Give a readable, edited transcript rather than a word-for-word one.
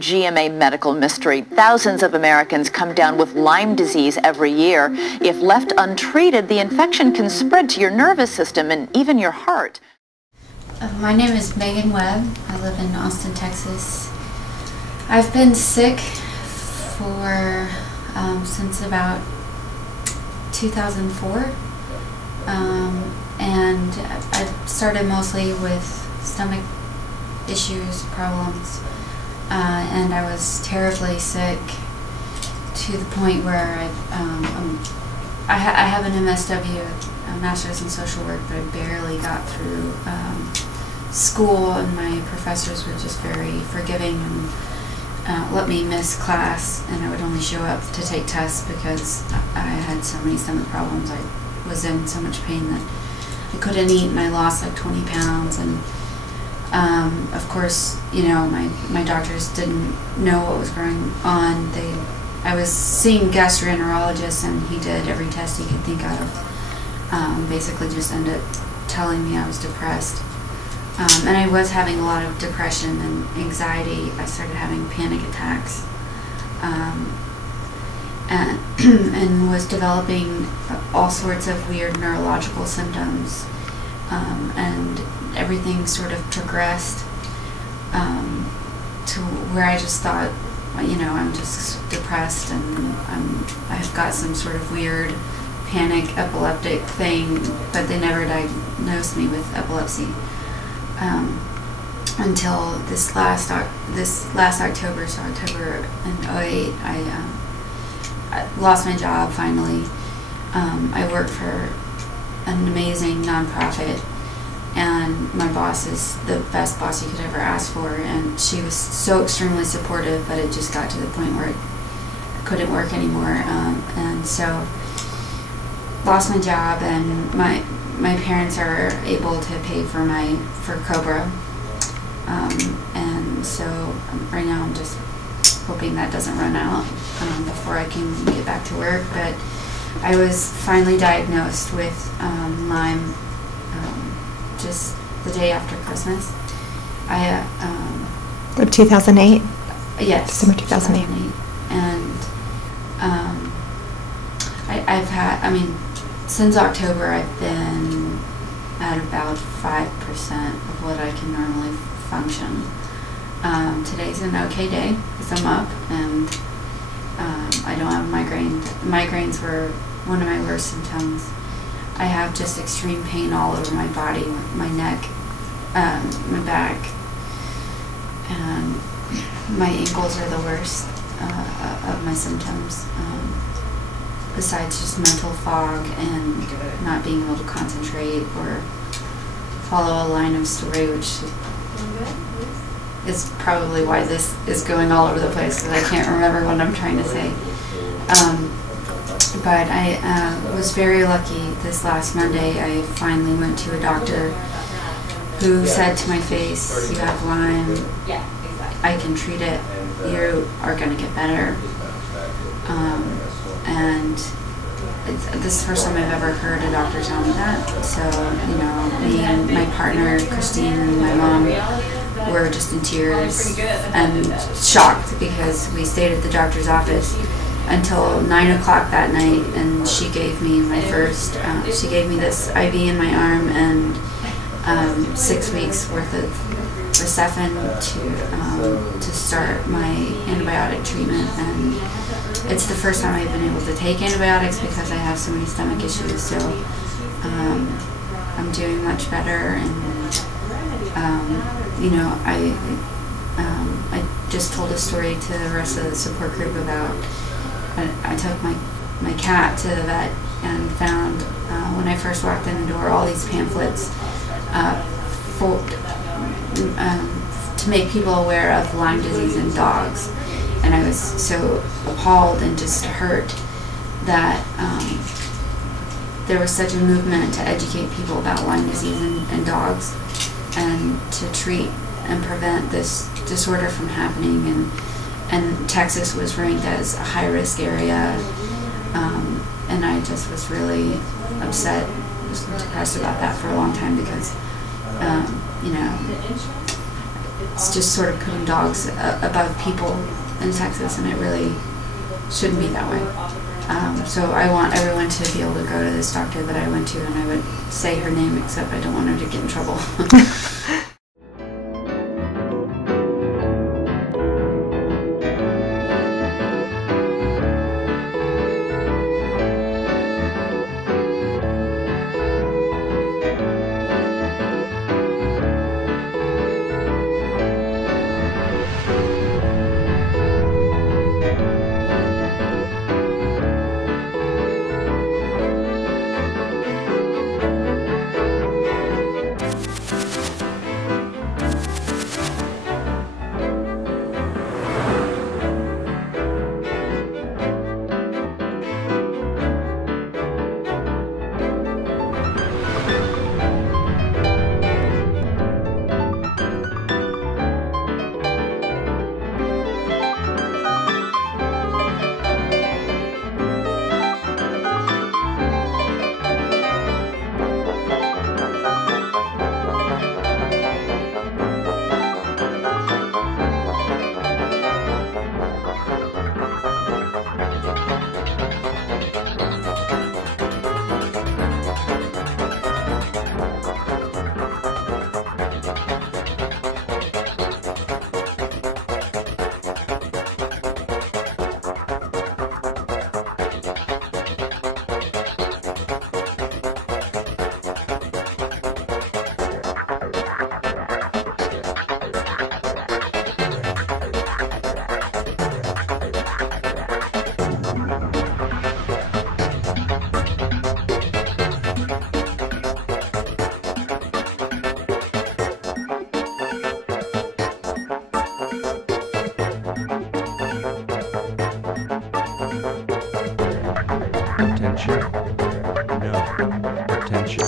GMA medical mystery. Thousands of Americans come down with Lyme disease every year. If left untreated, the infection can spread to your nervous system and even your heart. My name is Megan Webb. I live in Austin, Texas. I've been sick for since about 2004, and I started mostly with stomach issues, problems, and I was terribly sick to the point where I have an MSW, a Master's in Social Work, but I barely got through school, and my professors were just very forgiving and let me miss class, and I would only show up to take tests because I had so many stomach problems. I was in so much pain that I couldn't eat, and I lost like 20 pounds. And of course, you know, my doctors didn't know what was going on. I was seeing gastroenterologists, and he did every test he could think of. Basically just ended up telling me I was depressed. And I was having a lot of depression and anxiety. I started having panic attacks, and was developing all sorts of weird neurological symptoms, and everything sort of progressed to where I just thought, you know, I'm just depressed, and I've got some sort of weird panic epileptic thing, but they never diagnosed me with epilepsy. Until this last October, so October in 2008, I lost my job finally. I work for an amazing nonprofit, and my boss is the best boss you could ever ask for, and she was so extremely supportive, but it just got to the point where I couldn't work anymore, and so lost my job, and my parents are able to pay for Cobra, and so right now I'm just hoping that doesn't run out before I can get back to work. But I was finally diagnosed with Lyme just the day after Christmas. Of 2008? Yes. December 2008. And I've had, I mean, since October I've been at about 5% of what I can normally function. Today's an okay day because I'm up, and I don't have migraines. Migraines were one of my worst symptoms. I have just extreme pain all over my body, my neck, my back, and my ankles are the worst of my symptoms. Besides just mental fog and not being able to concentrate or follow a line of story, which is probably why this is going all over the place, because I can't remember what I'm trying to say. But I was very lucky this last Monday. I finally went to a doctor who said to my face, "You have Lyme, I can treat it, you are going to get better." And this is the first time I've ever heard a doctor tell me that. So, you know, me and my partner, Christine, and my mom were just in tears and shocked, because we stayed at the doctor's office until 9 o'clock that night, and she gave me my first, she gave me this IV in my arm and 6 weeks worth of Recephin to start my antibiotic treatment. And it's the first time I've been able to take antibiotics because I have so many stomach issues. So I'm doing much better, and you know, I just told a story to the rest of the support group about I took my cat to the vet and found when I first walked in the door all these pamphlets to make people aware of Lyme disease in dogs. And I was so appalled and just hurt that there was such a movement to educate people about Lyme disease in dogs, and to treat and prevent this disorder from happening. And Texas was ranked as a high-risk area, and I just was really upset, depressed about that for a long time, because you know, it's just sort of putting dogs above people in Texas, and it really shouldn't be that way. So I want everyone to be able to go to this doctor that I went to, and I would say her name, except I don't want her to get in trouble. Attention. No. Attention.